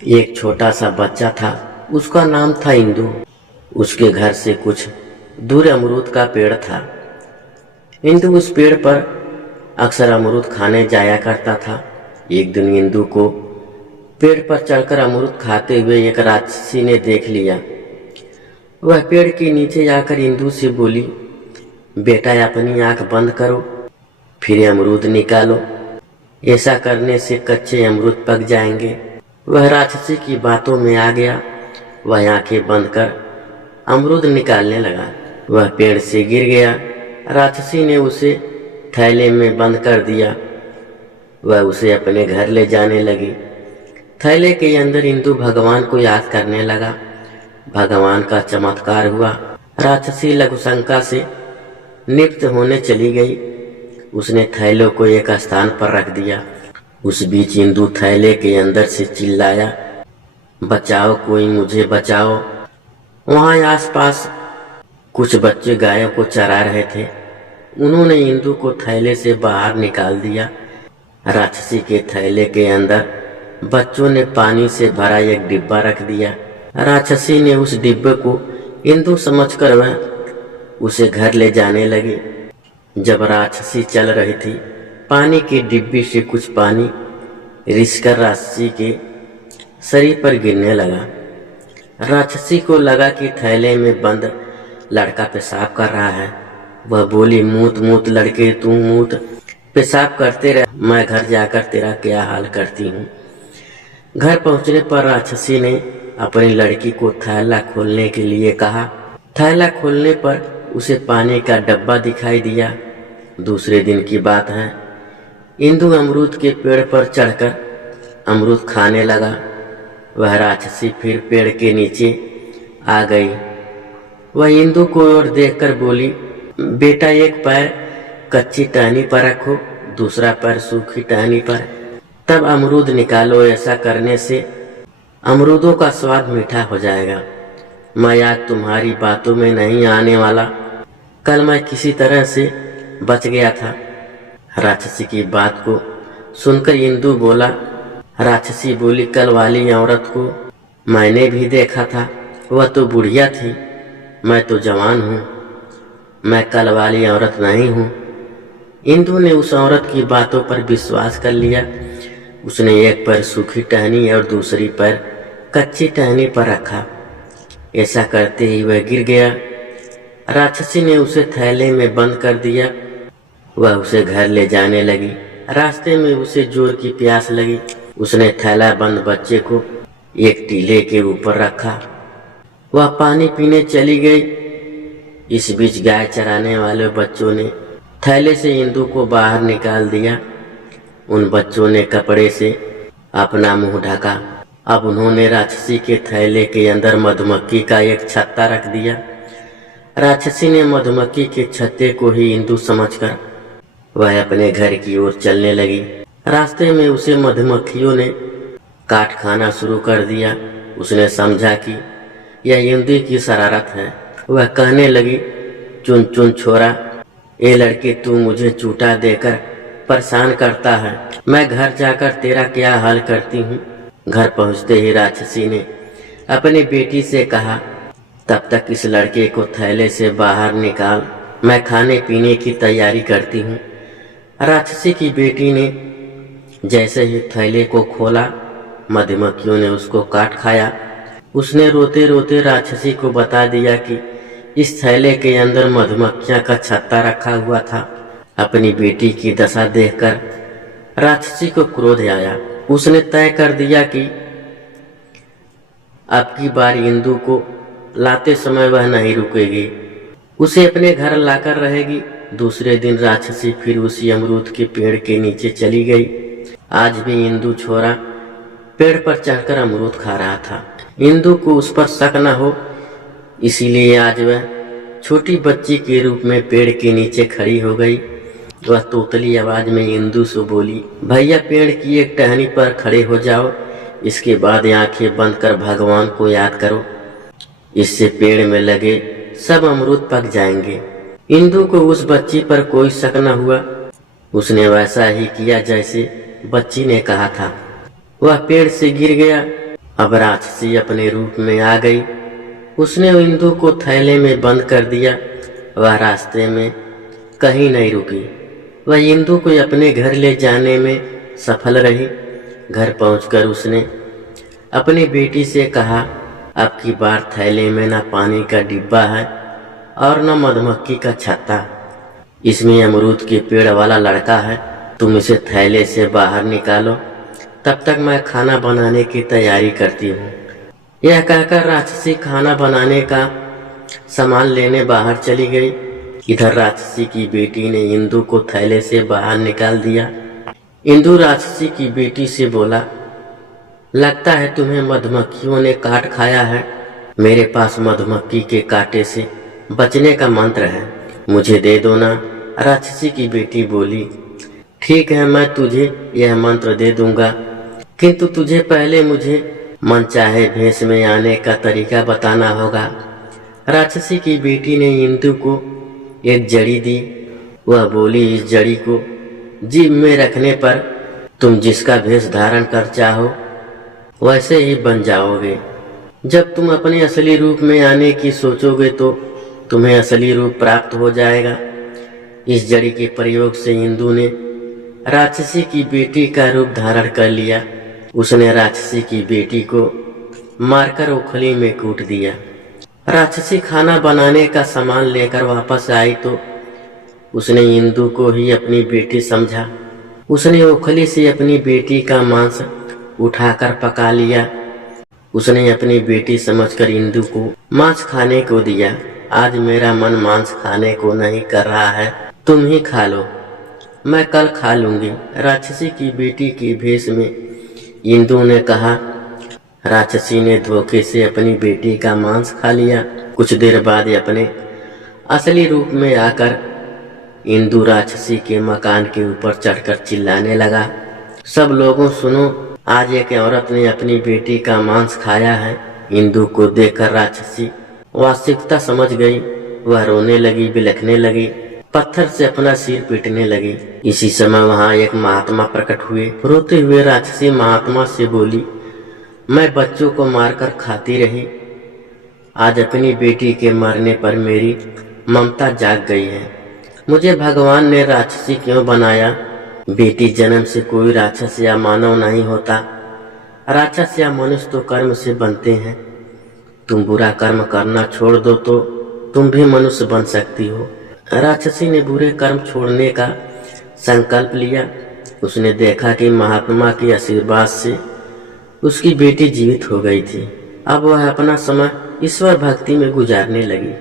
एक छोटा सा बच्चा था, उसका नाम था इंदु। उसके घर से कुछ दूर अमरूद का पेड़ था। इंदु उस पेड़ पर अक्सर अमरूद खाने जाया करता था। एक दिन इंदु को पेड़ पर चढ़कर अमरूद खाते हुए एक राक्षसी ने देख लिया। वह पेड़ के नीचे आकर इंदु से बोली, बेटा अपनी आंख बंद करो, फिर अमरूद निकालो। ऐसा करने से कच्चे अमरूद पक जाएंगे। वह राक्षसी की बातों में आ गया। वह आंखें बंद कर अमरूद निकालने लगा। वह पेड़ से गिर गया। राक्षसी ने उसे थैले में बंद कर दिया। वह उसे अपने घर ले जाने लगी। थैले के अंदर इंदु भगवान को याद करने लगा। भगवान का चमत्कार हुआ। राक्षसी लघुशंका से निवृत्त होने चली गई। उसने थैलों को एक स्थान पर रख दिया। उस बीच इंदु थैले के अंदर से चिल्लाया, बचाओ, कोई मुझे बचाओ। वहां आसपास कुछ बच्चे गायों को चरा रहे थे। उन्होंने इंदु को थैले से बाहर निकाल दिया। राक्षसी के थैले के अंदर बच्चों ने पानी से भरा एक डिब्बा रख दिया। राक्षसी ने उस डिब्बे को इंदु समझकर वह उसे घर ले जाने लगी। जब राक्षसी चल रही थी, पानी की डिब्बी से कुछ पानी रिसकर राक्षसी के शरीर पर गिरने लगा। राक्षसी को लगा कि थैले में बंद लड़का पेशाब कर रहा है। वह बोली, मूत मूत लड़के, तू मूत, पेशाब करते रह, मैं घर जाकर तेरा क्या हाल करती हूँ। घर पहुंचने पर राक्षसी ने अपनी लड़की को थैला खोलने के लिए कहा। थैला खोलने पर उसे पानी का डब्बा दिखाई दिया। दूसरे दिन की बात है। इंदु अमरूद के पेड़ पर चढ़कर अमरूद खाने लगा। वह राक्षसी फिर पेड़ के नीचे आ गई। वह इंदु को और देखकर बोली, बेटा एक पैर कच्ची टहनी पर रखो, दूसरा पैर सूखी टहनी पर, तब अमरूद निकालो। ऐसा करने से अमरूदों का स्वाद मीठा हो जाएगा। मैं आज तुम्हारी बातों में नहीं आने वाला। कल मैं किसी तरह से बच गया था। राक्षसी की बात को सुनकर इंदु बोला। राक्षसी बोली, कल वाली औरत को मैंने भी देखा था, वह तो बुढ़िया थी, मैं तो जवान हूँ, मैं कल वाली औरत नहीं हूँ। इंदु ने उस औरत की बातों पर विश्वास कर लिया। उसने एक पैर सूखी टहनी और दूसरी पैर कच्ची टहनी पर रखा। ऐसा करते ही वह गिर गया। राक्षसी ने उसे थैले में बंद कर दिया। वह उसे घर ले जाने लगी। रास्ते में उसे जोर की प्यास लगी। उसने थैला बंद बच्चे को एक टीले के ऊपर रखा। वह पानी पीने चली गई। इस बीच गाय चराने वाले बच्चों ने थैले से इंदु को बाहर निकाल दिया। उन बच्चों ने कपड़े से अपना मुंह ढका। अब उन्होंने राक्षसी के थैले के अंदर मधुमक्खी का एक छत्ता रख दिया। राक्षसी ने मधुमक्खी के छत्ते को ही इंदु समझकर वह अपने घर की ओर चलने लगी। रास्ते में उसे मधुमक्खियों ने काट खाना शुरू कर दिया। उसने समझा कि यह इंदु की शरारत है। वह कहने लगी, चुन चुन छोरा, ए लड़के, तू मुझे चूटा देकर परेशान करता है, मैं घर जाकर तेरा क्या हाल करती हूँ। घर पहुँचते ही राक्षसी ने अपनी बेटी से कहा, तब तक इस लड़के को थैले से बाहर निकाल, मैं खाने पीने की तैयारी करती हूँ। राक्षसी की बेटी ने जैसे ही थैले को खोला, मधुमक्खियों ने उसको काट खाया। उसने रोते रोते राक्षसी को बता दिया कि इस थैले के अंदर मधुमक्खियां का छत्ता रखा हुआ था। अपनी बेटी की दशा देखकर राक्षसी को क्रोध आया। उसने तय कर दिया कि अब की बार इंदु को लाते समय वह नहीं रुकेगी, उसे अपने घर लाकर रहेगी। दूसरे दिन राक्षसी फिर उसी अमरूद के पेड़ के नीचे चली गई। आज भी इंदु छोरा पेड़ पर चढ़कर अमरूद खा रहा था। इंदु को उस पर शक न हो, इसीलिए आज वह छोटी बच्ची के रूप में पेड़ के नीचे खड़ी हो गई। वह तोतली आवाज में इंदु से बोली, भैया पेड़ की एक टहनी पर खड़े हो जाओ, इसके बाद आंखें बंद कर भगवान को याद करो, इससे पेड़ में लगे सब अमरूद पक जाएंगे। इंदु को उस बच्ची पर कोई शक न हुआ। उसने वैसा ही किया जैसे बच्ची ने कहा था। वह पेड़ से गिर गया अब राक्षसी अपने रूप में आ गई। उसने इंदु को थैले में बंद कर दिया। वह रास्ते में कहीं नहीं रुकी। वह इंदु को अपने घर ले जाने में सफल रही। घर पहुंचकर उसने अपनी बेटी से कहा, अब की बार थैले में न पानी का डिब्बा है और न मधुमक्खी का छत्ता। इसमें अमरूद के पेड़ वाला लड़का है। तुम इसे थैले से बाहर निकालो, तब तक मैं खाना बनाने की तैयारी करती हूँ। यह कहकर राक्षसी खाना बनाने का सामान लेने बाहर चली गई। इधर राक्षसी की बेटी ने इंदु को थैले से बाहर निकाल दिया। इंदु राक्षसी की बेटी से बोला, लगता है तुम्हें मधुमक्खियों ने काट खाया है। मेरे पास मधुमक्खी के कांटे से बचने का मंत्र है, मुझे दे दो ना। राक्षसी की बेटी बोली, ठीक है, मैं तुझे यह मंत्र दे दूंगा, किंतु तुझे पहले मुझे मनचाहे भेष में आने का तरीका बताना होगा। राक्षसी की बेटी ने इंदु को एक जड़ी दी। वह बोली, इस जड़ी को जीभ में रखने पर तुम जिसका भेष धारण कर चाहो वैसे ही बन जाओगे। जब तुम अपने असली रूप में आने की सोचोगे तो तुम्हें असली रूप प्राप्त हो जाएगा। इस जड़ी के प्रयोग से इंदु ने राक्षसी की बेटी का रूप धारण कर लिया। उसने राक्षसी की बेटी को मारकर ओखली में कूट दिया। राक्षसी खाना बनाने का सामान लेकर वापस आई तो उसने इंदु को ही अपनी बेटी समझा। उसने ओखली से अपनी बेटी का मांस उठाकर पका लिया। उसने अपनी बेटी समझकर इंदु को मांस खाने को दिया। आज मेरा मन मांस खाने को नहीं कर रहा है, तुम ही खा लो, मैं कल खा लूंगी। राक्षसी की बेटी के भेष में इंदु ने कहा। राक्षसी ने धोखे से अपनी बेटी का मांस खा लिया। कुछ देर बाद अपने असली रूप में आकर इंदु राक्षसी के मकान के ऊपर चढ़कर चिल्लाने लगा, सब लोगों सुनो, आज एक औरत ने अपनी बेटी का मांस खाया है। इंदु को देखकर राक्षसी वास्तविकता समझ गई। वह रोने लगी, बिलखने लगी, पत्थर से अपना सिर पीटने लगी। इसी समय वहां एक महात्मा प्रकट हुए। रोते हुए राक्षसी महात्मा से बोली, मैं बच्चों को मारकर खाती रही, आज अपनी बेटी के मरने पर मेरी ममता जाग गई है। मुझे भगवान ने राक्षसी क्यों बनाया? बेटी जन्म से कोई राक्षस या मानव नहीं होता। राक्षस या मनुष्य तो कर्म से बनते हैं। तुम बुरा कर्म करना छोड़ दो तो तुम भी मनुष्य बन सकती हो। राक्षसी ने बुरे कर्म छोड़ने का संकल्प लिया। उसने देखा कि महात्मा के आशीर्वाद से उसकी बेटी जीवित हो गई थी। अब वह अपना समय ईश्वर भक्ति में गुजारने लगी।